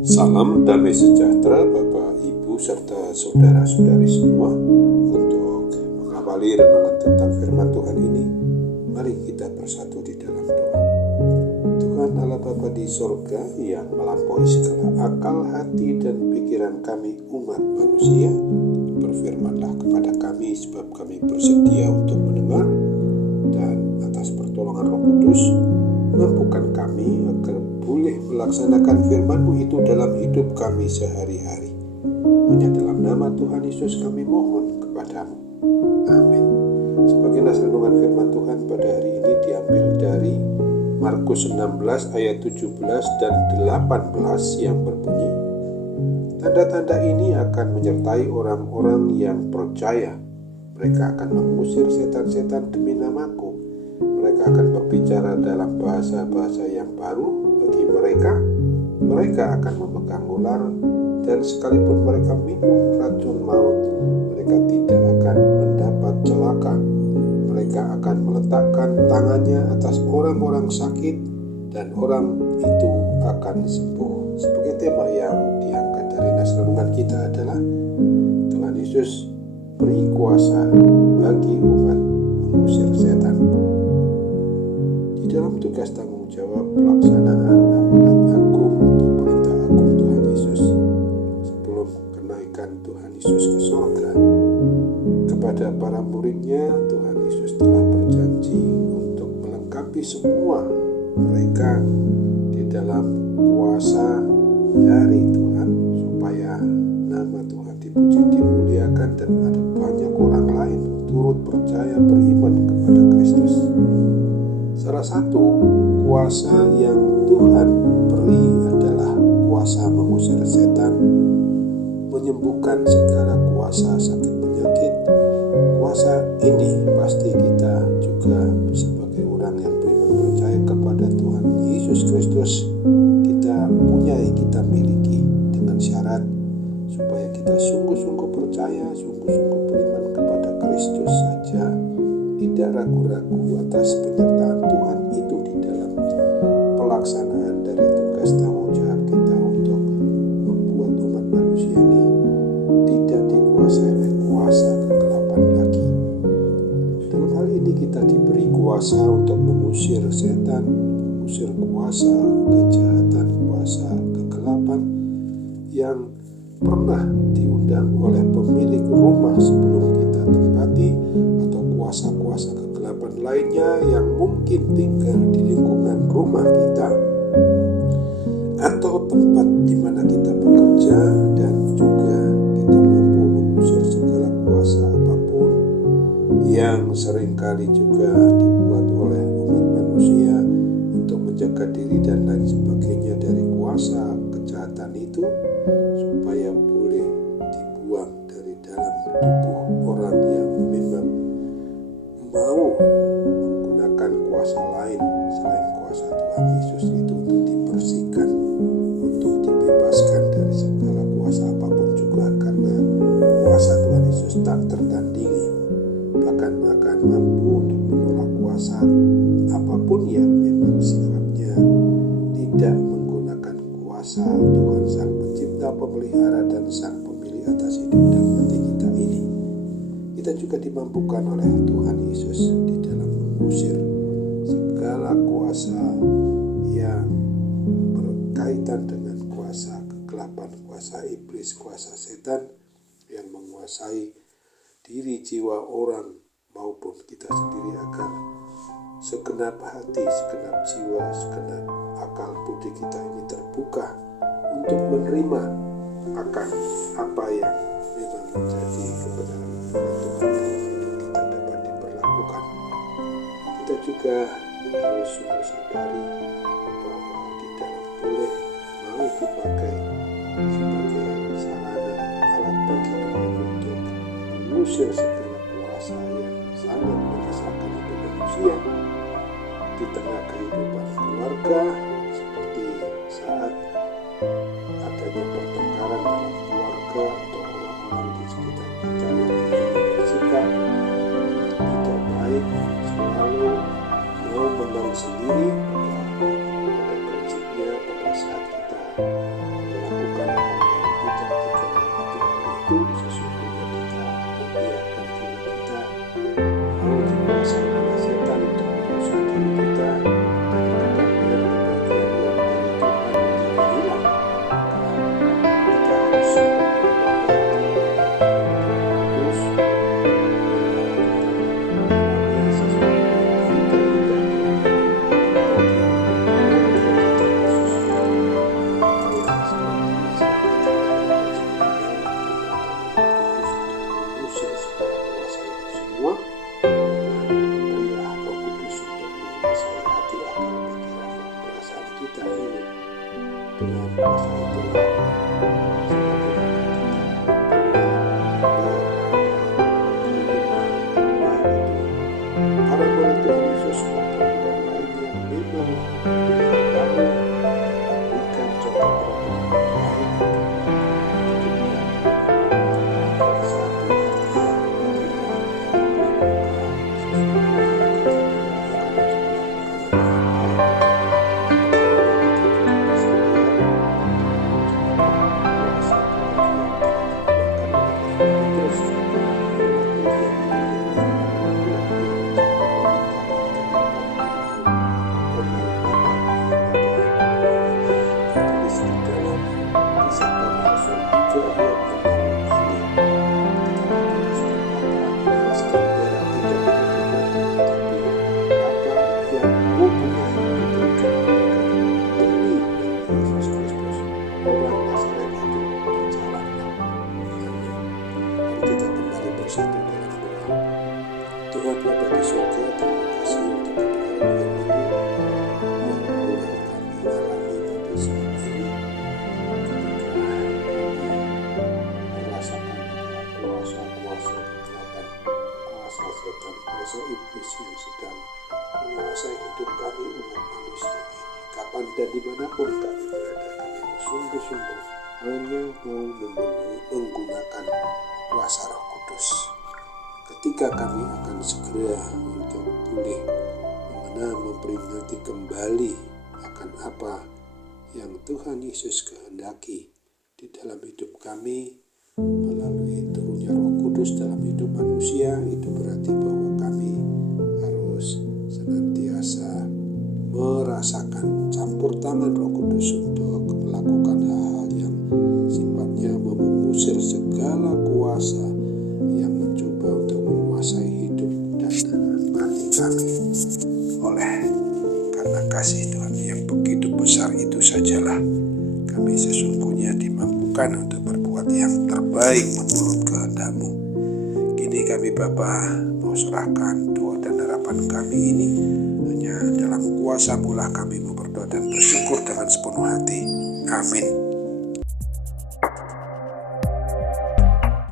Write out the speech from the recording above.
Salam damai sejahtera Bapak, Ibu, serta saudara-saudari semua. Untuk mengawali renungan tentang firman Tuhan ini, mari kita bersatu di dalam doa. Tuhan Allah Bapa di sorga yang melampaui segala akal, hati, dan pikiran kami umat manusia, berfirmanlah kepada kami sebab kami bersedia untuk mendengar, dan atas pertolongan Roh Kudus, mampukan kami agar boleh melaksanakan firman-Mu itu dalam hidup kami sehari-hari. Hanya dalam nama Tuhan Yesus kami mohon kepadamu. Amin. Sebagai nas renungan firman Tuhan pada hari ini diambil dari Markus 16 ayat 17 dan 18 yang berbunyi, tanda-tanda ini akan menyertai orang-orang yang percaya. Mereka akan mengusir setan-setan demi namaku. Mereka akan berbicara dalam bahasa-bahasa yang baru bagi mereka akan memegang ular, dan sekalipun mereka minum racun maut, mereka tidak akan mendapat celaka. Mereka akan meletakkan tangannya atas orang-orang sakit, dan orang itu akan sembuh. Sebagai tema yang diangkat dari nas renungan kita adalah Tuhan Yesus beri kuasa bagi umat mengusir setan. Di dalam tugas tanggung jawab pelaksanaan amanat agung untuk perintah agung Tuhan Yesus sebelum kenaikan Tuhan Yesus ke surga, kepada para muridnya Tuhan Yesus telah berjanji untuk melengkapi semua mereka di dalam kuasa dari Tuhan, supaya nama Tuhan dipuji, dimuliakan, dan ada banyak orang lain turut percaya beriman kepada Kristus. Salah satu kuasa yang Tuhan beri adalah kuasa mengusir setan, menyembuhkan segala kuasa sakit penyakit. Kuasa ini pasti kita juga sebagai orang yang beriman percaya kepada Tuhan Yesus Kristus, kita punyai, kita miliki, dengan syarat supaya kita sungguh-sungguh percaya, sungguh-sungguh beriman kepada Kristus saja, tidak ragu-ragu atas penyertaan Tuhan itu di dalam pelaksanaan dari tugas tanggung jawab kita untuk membuat umat manusia ini tidak dikuasai oleh kuasa kegelapan lagi. Dalam hal ini kita diberi kuasa untuk mengusir setan, mengusir kuasa kejahatan, kuasa kegelapan yang pernah diundang oleh pemilik rumah sebelum kita tempati, atau kuasa-kuasa kegelapan lainnya yang mungkin tinggal di lingkungan rumah kita atau tempat di mana kita bekerja, dan juga kita mampu mengusir segala kuasa apapun yang seringkali juga dibuat oleh umat manusia untuk menjaga diri dan lain sebagainya dari kuasa kejahatan itu, supaya boleh dibuang dari dalam tubuh orang yang memang mau menggunakan kuasa lain selain kuasa Tuhan Yesus itu untuk dibersihkan, untuk dibebaskan dari segala kuasa apapun juga, karena kuasa Tuhan Yesus tak tertandingi, bahkan akan mampu untuk menolak kuasa apapun yang memang sifatnya tidak menggunakan kuasa Tuhan Sang Pencipta, Pemelihara, dan Sang Pemilik atas hidup dan mati kita ini. Kita juga dimampukan oleh Tuhan Yesus di dalam mengusir segala kuasa yang berkaitan dengan kuasa kegelapan, kuasa iblis, kuasa setan yang menguasai diri, jiwa orang maupun kita sendiri, agar segenap hati, segenap jiwa, segenap akal budi kita ini terbuka untuk menerima akan apa yang memang menjadi kebenaran Tuhan dalam hidup kita dapat diberlakukan. Kita juga harus sungguh sadari bahwa tidak boleh mau dipakai sebagai sarana alat bagi Tuhan untuk mengusir segala kuasa yang sangat menyesatkan hidup manusia di tengah kehidupan keluarga, seperti saat adanya pertengkaran dalam keluarga atau orang-orang di sekitar kita yang bersikap tidak baik, selalu mau menang sendiri. Pada prinsipnya pada saat kita dengan kuasa itulah para murid Tuhan Yesus maupun orang lain yang memang lalu bukan contoh perlakuan baik saat bersatu dalam doa. Tuhan Bapa di surga, terima kasih untuk kebenaran firman-Mu yang boleh kami alami pada saat ini ketika kami merasakan kuasa-kuasa kegelapan, kuasa setan, kuasa iblis yang sedang menguasai hidup kami umat manusia ini. Kapan dan dimanapun kami berada, kami sungguh-sungguh hanya mau menggunakan kuasa Roh Kudus. Ketika kami akan segera untuk pulih mengenal memperingati kembali akan apa yang Tuhan Yesus kehendaki di dalam hidup kami melalui turunnya Roh Kudus dalam hidup manusia, itu berarti bahwa kami harus senantiasa merasakan campur tangan Roh Kudus untuk melakukan hal-hal yang sifatnya mengusir segala kuasa yang mencoba untuk menguasai hidup dan mati kami. Oleh karena kasih Tuhan yang begitu besar itu sajalah kami sesungguhnya dimampukan untuk berbuat yang terbaik menurut kehendak-Mu. Kini kami Bapa mau serahkan doa dan harapan kami ini hanya dalam kuasa-Mu lah kami mau berdoa dan bersyukur dengan sepenuh hati. Amin.